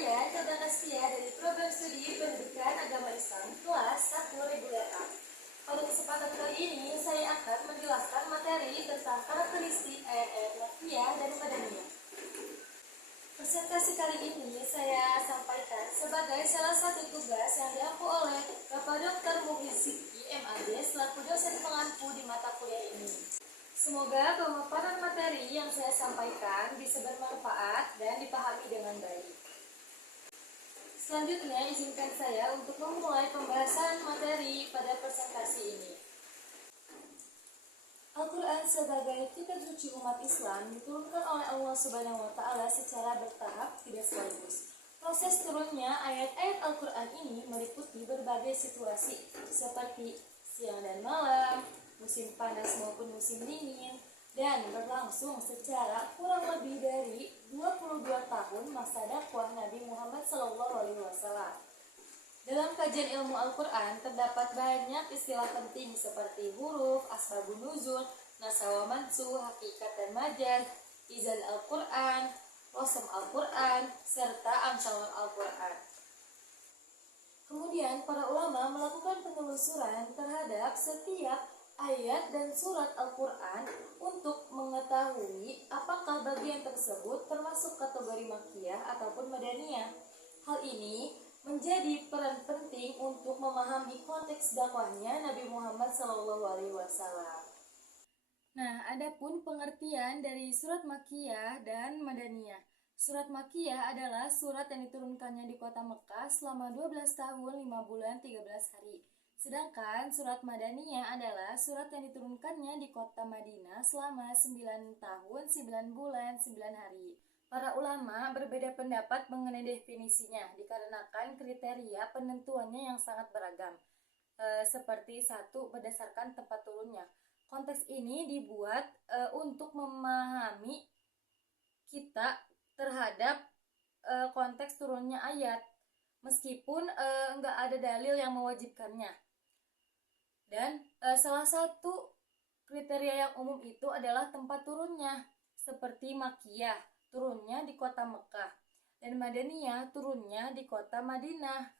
Saya Coba Nastia dari Program Studi Pendidikan Agama Islam kelas 1 reguler A. Pada kesempatan kali ini saya akan menjelaskan materi tentang karakteristik ayat-ayat Makkiyah dan Madaniyah. Presentasi kali ini saya sampaikan sebagai salah satu tugas yang diampu oleh Bapak Dr. Muhyiddin Sidki, MAD, selaku dosen pengampu di mata kuliah ini. Semoga pemaparan materi yang saya sampaikan bisa bermanfaat dan dipahami dengan baik. Selanjutnya, izinkan saya untuk memulai pembahasan materi pada presentasi ini. Al-Quran sebagai kitab suci umat Islam diturunkan oleh Allah Subhanahu wa Ta'ala secara bertahap, tidak sekaligus. Proses turunnya ayat-ayat Al-Quran ini meliputi berbagai situasi seperti siang dan malam, musim panas maupun musim dingin, dan berlangsung secara kurang lebih dari 22 tahun masa dakwah Nabi Muhammad SAW. Dalam kajian ilmu Al-Quran terdapat banyak istilah penting seperti huruf, asbabun nuzul, nasawa mansuh, hakikat dan majaz, izan Al-Quran, rosem Al-Quran, serta amsalun Al-Quran. Kemudian para ulama melakukan penelusuran terhadap setiap ayat dan surat Al-Quran untuk mengetahui apakah bagian tersebut termasuk kategori Makkiyah ataupun Madaniyah. Hal ini menjadi peran penting untuk memahami konteks dakwahnya Nabi Muhammad SAW. Nah, adapun pengertian dari surat Makkiyah dan Madaniyah. Surat Makkiyah adalah surat yang diturunkannya di kota Mekah selama 12 tahun 5 bulan 13 hari. Sedangkan surat Madaniyah adalah surat yang diturunkannya di kota Madinah selama 9 tahun 9 bulan 9 hari. Para ulama berbeda pendapat mengenai definisinya dikarenakan kriteria penentuannya yang sangat beragam. Seperti satu, berdasarkan tempat turunnya. Konteks ini dibuat untuk memahami kita terhadap konteks turunnya ayat, meskipun nggak ada dalil yang mewajibkannya. Dan salah satu kriteria yang umum itu adalah tempat turunnya, seperti Makkiyah, turunnya di kota Mekah, dan Madaniyah, turunnya di kota Madinah,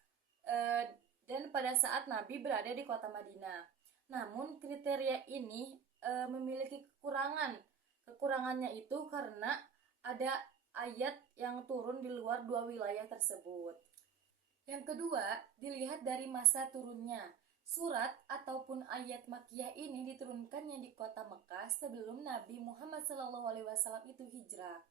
dan pada saat Nabi berada di kota Madinah. Namun kriteria ini memiliki kekurangan. Kekurangannya itu karena ada ayat yang turun di luar dua wilayah tersebut. Yang kedua, dilihat dari masa turunnya. Surat ataupun ayat Makkiyah ini diturunkannya di kota Mekah sebelum Nabi Muhammad SAW itu hijrah.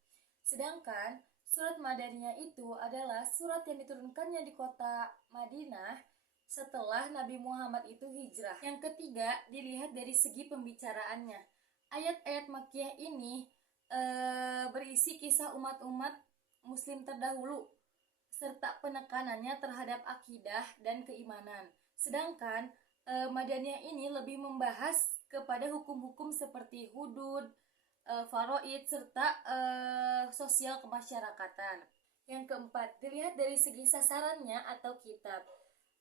Sedangkan surat Madaniyah itu adalah surat yang diturunkannya di kota Madinah setelah Nabi Muhammad itu hijrah. Yang ketiga, dilihat dari segi pembicaraannya. Ayat-ayat Makkiyah ini berisi kisah umat-umat Muslim terdahulu serta penekanannya terhadap akidah dan keimanan. Sedangkan Madaniyah ini lebih membahas kepada hukum-hukum seperti hudud, faraid, serta sosial kemasyarakatan. Yang keempat, dilihat dari segi sasarannya atau kitab.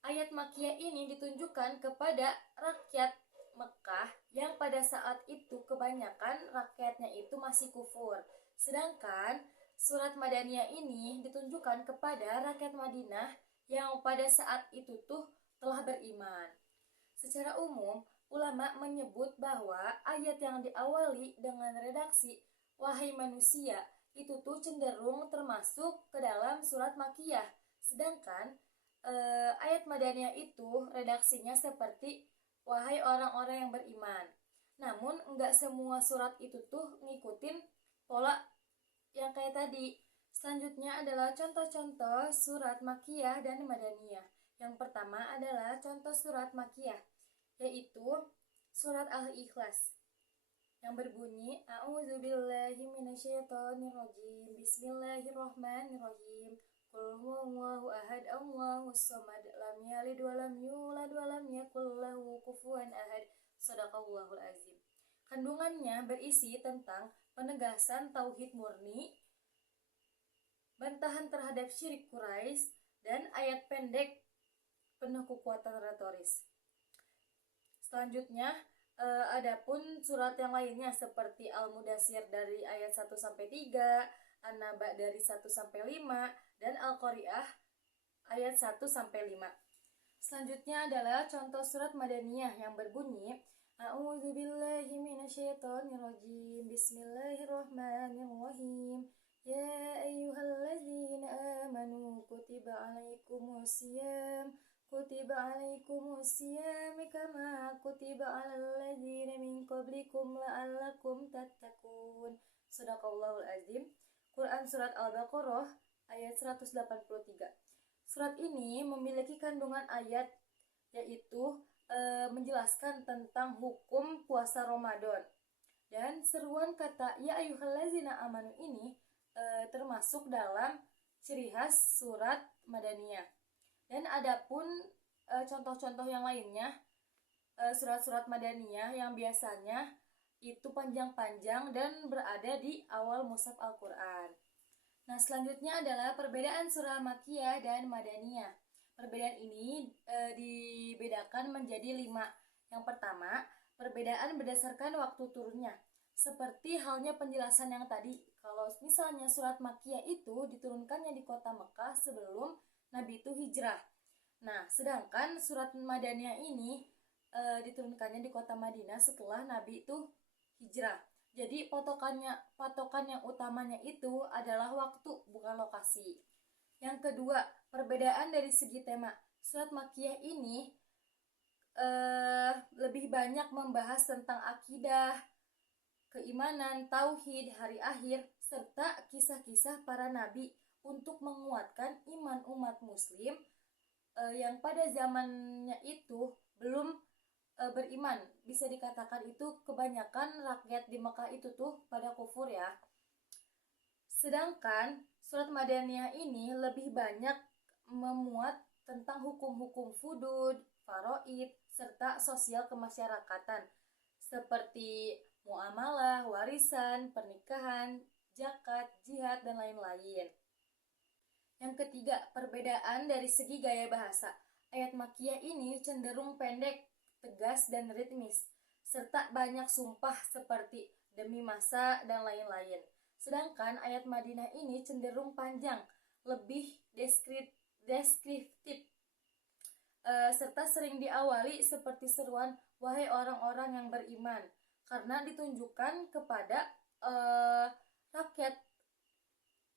Ayat Makkiyah ini ditunjukkan kepada rakyat Mekah yang pada saat itu kebanyakan rakyatnya itu masih kufur. Sedangkan surat Madaniyah ini ditunjukkan kepada rakyat Madinah yang pada saat itu tuh telah beriman. Secara umum, ulama menyebut bahwa ayat yang diawali dengan redaksi wahai manusia itu tuh cenderung termasuk ke dalam surat Makkiyah. Sedangkan ayat Madaniyah itu redaksinya seperti wahai orang-orang yang beriman. Namun enggak semua surat itu tuh ngikutin pola yang kayak tadi. Selanjutnya adalah contoh-contoh surat Makkiyah dan Madaniyah. Yang pertama adalah contoh surat Makkiyah, yaitu surat Al-Ikhlas yang berbunyi A'udzubillahi minasyaitonirrajim. Bismillahirrahmanirrahim. Qul huwallahu ahad, Allahus samad, lam yalid wa lam yulad wa lam yakul lahu kufuwan ahad. Shadaqallahul azim. Kandungannya berisi tentang penegasan tauhid murni, bantahan terhadap syirik Quraisy, dan ayat pendek penuh kekuatan retoris. Selanjutnya, adapun surat yang lainnya seperti Al-Mudassir dari ayat 1 sampai 3, An-Naba dari 1 sampai 5, dan Al-Qari'ah ayat 1-5. Selanjutnya adalah contoh surat Madaniyah yang berbunyi A'udzubillahi minasyaitonirrajim. Bismillahirrahmanirrahim. Ya ayyuhalladzina amanu kutiba alaikumusiyam kama kutiba alal ladzina min qablikum la'allakum tattaqun. Shadaqallahul azim. Quran surat Al-Baqarah ayat 183. Surat ini memiliki kandungan ayat yaitu menjelaskan tentang hukum puasa Ramadan. Dan seruan kata ya ayyuhallazina amanu ini termasuk dalam ciri khas surat Madaniyah. Dan adapun contoh-contoh yang lainnya, surat-surat Madaniyah yang biasanya itu panjang-panjang dan berada di awal mushaf Al-Quran. Nah, selanjutnya adalah perbedaan surah Makkiyah dan Madaniyah. Perbedaan ini dibedakan menjadi 5. Yang pertama, perbedaan berdasarkan waktu turunnya. Seperti halnya penjelasan yang tadi, kalau misalnya surat Makkiyah itu diturunkannya di kota Mekah sebelum Nabi itu hijrah. Nah, sedangkan surat Madaniyah ini diturunkannya di kota Madinah setelah Nabi itu hijrah. Jadi patokan yang utamanya itu adalah waktu, bukan lokasi. Yang kedua, perbedaan dari segi tema. Surat Makkiyah ini lebih banyak membahas tentang akidah, keimanan, tauhid, hari akhir, serta kisah-kisah para nabi untuk menguatkan iman umat muslim yang pada zamannya itu belum beriman. Bisa dikatakan itu kebanyakan rakyat di Mekah itu tuh pada kufur ya. Sedangkan surat Madaniyah ini lebih banyak memuat tentang hukum-hukum hudud, faraid, serta sosial kemasyarakatan seperti muamalah, warisan, pernikahan, zakat, jihad, dan lain-lain. Yang ketiga, perbedaan dari segi gaya bahasa. Ayat Makkiyah ini cenderung pendek, tegas, dan ritmis, serta banyak sumpah seperti demi masa dan lain-lain. Sedangkan ayat Madinah ini cenderung panjang, lebih deskriptif, serta sering diawali seperti seruan wahai orang-orang yang beriman, karena ditunjukkan kepada rakyat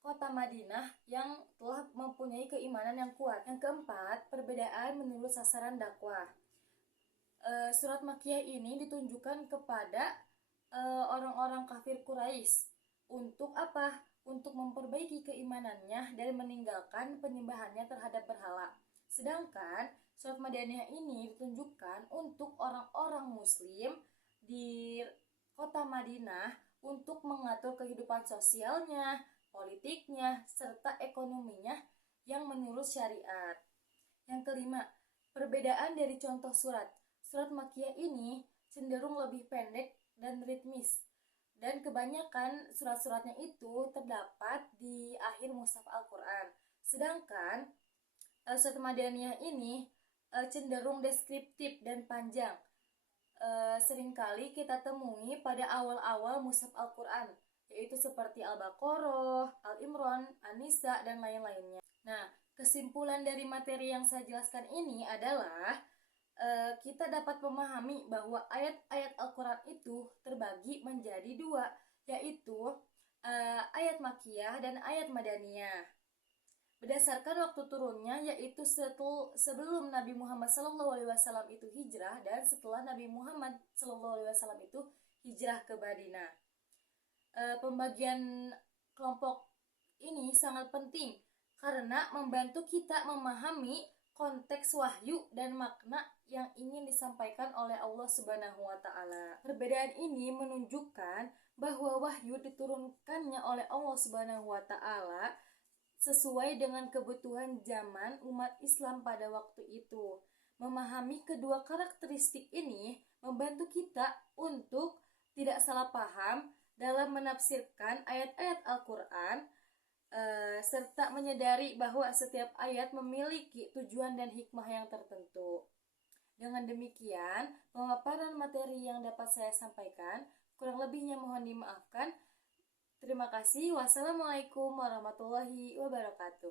kota Madinah yang telah mempunyai keimanan yang kuat. Yang keempat, perbedaan menurut sasaran dakwah. Surat Makkiyah ini ditunjukkan kepada orang-orang kafir Quraisy. Untuk apa? Untuk memperbaiki keimanannya dan meninggalkan penyembahannya terhadap berhala. Sedangkan surat Madaniyah ini ditunjukkan untuk orang-orang muslim di kota Madinah untuk mengatur kehidupan sosialnya, politiknya, serta ekonominya yang menurut syariat. Yang kelima, perbedaan dari contoh surat. Surat Makkiyah ini cenderung lebih pendek dan ritmis. Dan kebanyakan surat-suratnya itu terdapat di akhir mushaf Al-Quran. Sedangkan surat Madaniyah ini cenderung deskriptif dan panjang. Seringkali kita temui pada awal-awal mushaf Al-Quran, yaitu seperti Al-Baqarah, Al-Imran, An-Nisa, dan lain-lainnya. Nah, kesimpulan dari materi yang saya jelaskan ini adalah kita dapat memahami bahwa ayat-ayat Al-Quran itu terbagi menjadi 2, yaitu ayat Makkiyah dan ayat Madaniyah. Berdasarkan waktu turunnya, yaitu sebelum Nabi Muhammad SAW itu hijrah dan setelah Nabi Muhammad SAW itu hijrah ke Madinah. Pembagian kelompok ini sangat penting karena membantu kita memahami konteks wahyu dan makna yang ingin disampaikan oleh Allah Subhanahu wa Ta'ala. Perbedaan ini menunjukkan bahwa wahyu diturunkannya oleh Allah Subhanahu wa Ta'ala sesuai dengan kebutuhan zaman umat Islam pada waktu itu. Memahami kedua karakteristik ini membantu kita untuk tidak salah paham dalam menafsirkan ayat-ayat Al-Quran, serta menyadari bahwa setiap ayat memiliki tujuan dan hikmah yang tertentu. Dengan demikian, pemaparan materi yang dapat saya sampaikan, kurang lebihnya mohon dimaafkan. Terima kasih. Wassalamualaikum warahmatullahi wabarakatuh.